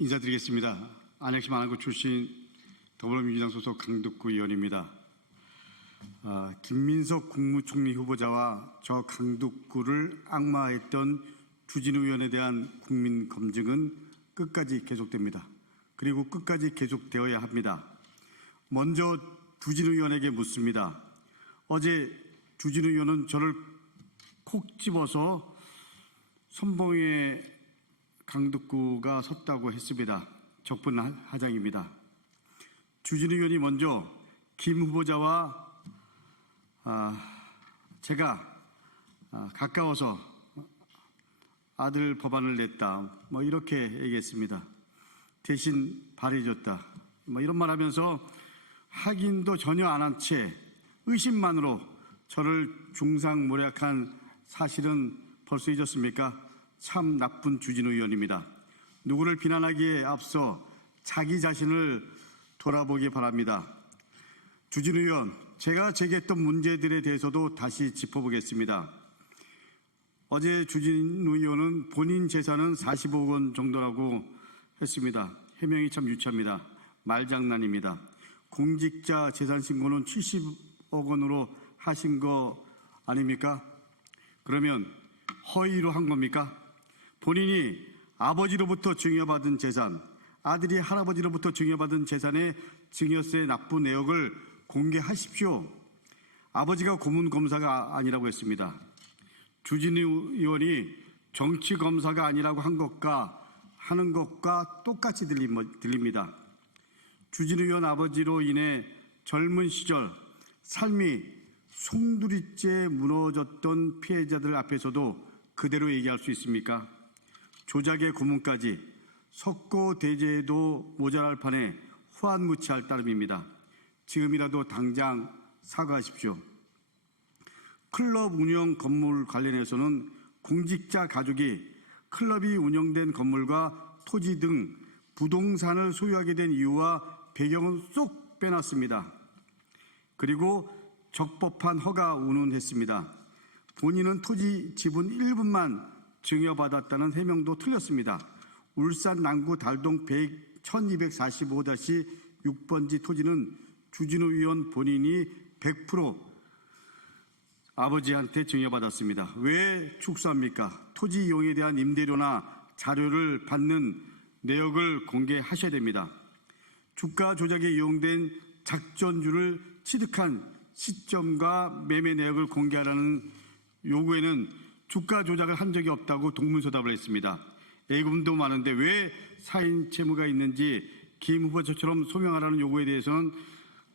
인사드리겠습니다. 안양시 만안구 출신 더불어민주당 소속 강덕구 의원입니다. 김민석 국무총리 후보자와 저 강덕구를 악마했던 주진우 의원에 대한 국민 검증은 끝까지 계속됩니다. 그리고 끝까지 계속되어야 합니다. 먼저 주진우 의원에게 묻습니다. 어제 주진우 의원은 저를 콕 집어서 선봉에 강덕구가 섰다고 했습니다. 적분하장입니다. 주진우 의원이 먼저 김 후보자와 제가 가까워서 아들 법안을 냈다, 이렇게 얘기했습니다. 대신 발해줬다, 이런 말하면서 확인도 전혀 안 한 채 의심만으로 저를 중상모략한 사실은 벌써 잊었습니까? 참 나쁜 주진우 의원입니다. 누구를 비난하기에 앞서 자기 자신을 돌아보기 바랍니다. 주진우 의원, 제가 제기했던 문제들에 대해서도 다시 짚어보겠습니다. 어제 주진우 의원은 본인 재산은 45억 원 정도라고 했습니다. 해명이 참 유치합니다. 말장난입니다. 공직자 재산 신고는 70억 원으로 하신 거 아닙니까? 그러면 허위로 한 겁니까? 본인이 아버지로부터 증여받은 재산, 아들이 할아버지로부터 증여받은 재산의 증여세 납부 내역을 공개하십시오. 아버지가 고문검사가 아니라고 했습니다. 주진우 의원이 정치검사가 아니라고 하는 것과 똑같이 들립니다. 주진우 의원 아버지로 인해 젊은 시절 삶이 송두리째 무너졌던 피해자들 앞에서도 그대로 얘기할 수 있습니까? 조작의 고문까지 석고대죄에도 모자랄 판에 후안무치할 따름입니다. 지금이라도 당장 사과하십시오. 클럽 운영 건물 관련해서는 공직자 가족이 클럽이 운영된 건물과 토지 등 부동산을 소유하게 된 이유와 배경은 쏙 빼놨습니다. 그리고 적법한 허가 운운했습니다. 본인은 토지 지분 일부만 증여받았다는 해명도 틀렸습니다. 울산 남구 달동 1245-6번지 토지는 주진우 의원 본인이 100% 아버지한테 증여받았습니다. 왜 축소합니까? 토지 이용에 대한 임대료나 자료를 받는 내역을 공개하셔야 됩니다. 주가 조작에 이용된 작전주를 취득한 시점과 매매 내역을 공개하라는 요구에는 주가 조작을 한 적이 없다고 동문서답을 했습니다. 예금도 많은데 왜 사인 채무가 있는지 김 후보자처럼 소명하라는 요구에 대해서는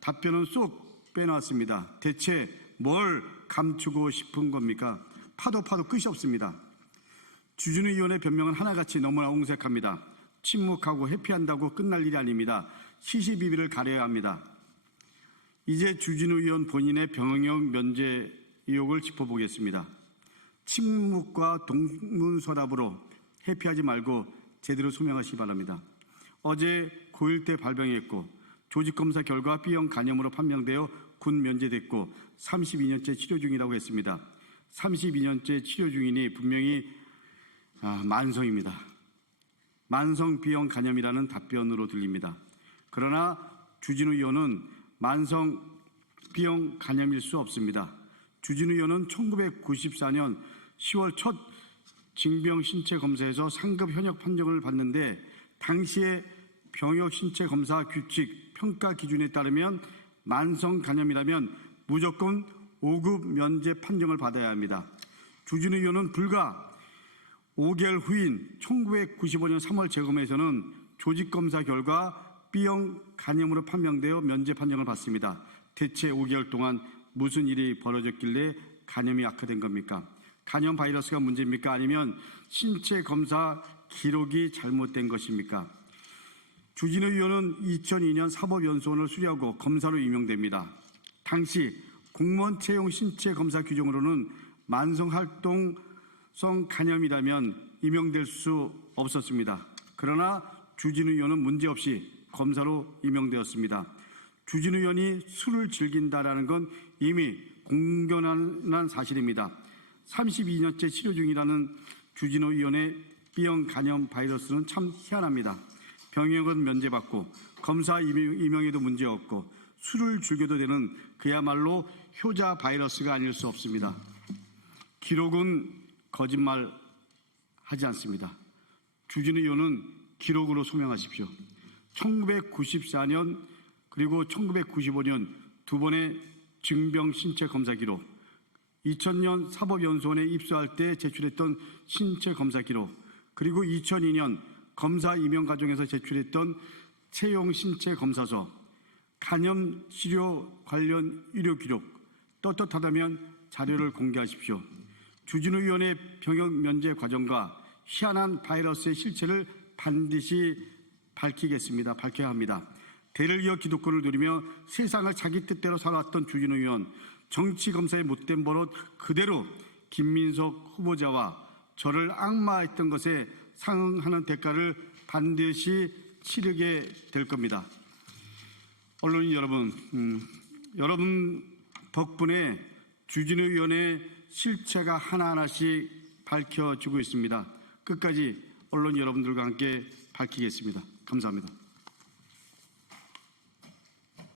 답변은 쏙 빼놨습니다. 대체 뭘 감추고 싶은 겁니까? 파도 끝이 없습니다. 주진우 의원의 변명은 하나같이 너무나 옹색합니다. 침묵하고 회피한다고 끝날 일이 아닙니다. 시시비비를 가려야 합니다. 이제 주진우 의원 본인의 병역 면제 의혹을 짚어보겠습니다. 침묵과 동문서답으로 회피하지 말고 제대로 소명하시기 바랍니다. 어제 고1 때 발병했고 조직검사 결과 B형 간염으로 판명되어 군 면제됐고 32년째 치료 중이라고 했습니다. 32년째 치료 중이니 분명히 만성입니다. 만성 B형 간염이라는 답변으로 들립니다. 그러나 주진우 의원은 만성 B형 간염일 수 없습니다. 주진우 의원은 1994년 10월 첫 징병 신체 검사에서 상급 현역 판정을 받는데 당시에 병역 신체 검사 규칙 평가 기준에 따르면 만성 간염이라면 무조건 5급 면제 판정을 받아야 합니다. 주진우 의원은 불과 5개월 후인 1995년 3월 재검에서는 조직검사 결과 B형 간염으로 판명되어 면제 판정을 받습니다. 대체 5개월 동안 무슨 일이 벌어졌길래 간염이 악화된 겁니까? 간염 바이러스가 문제입니까? 아니면 신체 검사 기록이 잘못된 것입니까? 주진우 의원은 2002년 사법연수원을 수료하고 검사로 임용됩니다. 당시 공무원 채용 신체 검사 규정으로는 만성활동성 간염이라면 임용될 수 없었습니다. 그러나 주진우 의원은 문제없이 검사로 임용되었습니다. 주진우 의원이 술을 즐긴다라는 건 이미 공견한 사실입니다. 32년째 치료 중이라는 주진우 의원의 B형 간염 바이러스는 참 희한합니다. 병역은 면제받고 검사 임용에도 문제없고 술을 즐겨도 되는 그야말로 효자 바이러스가 아닐 수 없습니다. 기록은 거짓말하지 않습니다. 주진우 의원은 기록으로 소명하십시오. 1994년 그리고 1995년 두 번의 증병 신체 검사 기록, 2000년 사법연수원에 입소할 때 제출했던 신체 검사 기록, 그리고 2002년 검사 임용 과정에서 제출했던 채용 신체 검사서, 간염 치료 관련 의료 기록, 떳떳하다면 자료를 공개하십시오. 주진우 의원의 병역 면제 과정과 희한한 바이러스의 실체를 반드시 밝히겠습니다. 밝혀야 합니다. 대를 이어 기득권을 누리며 세상을 자기 뜻대로 살아왔던 주진우 의원, 정치검사의 못된 버릇 그대로 김민석 후보자와 저를 악마했던 것에 상응하는 대가를 반드시 치르게 될 겁니다. 언론인 여러분, 여러분 덕분에 주진우 의원의 실체가 하나하나씩 밝혀지고 있습니다. 끝까지 언론 여러분들과 함께 밝히겠습니다. 감사합니다.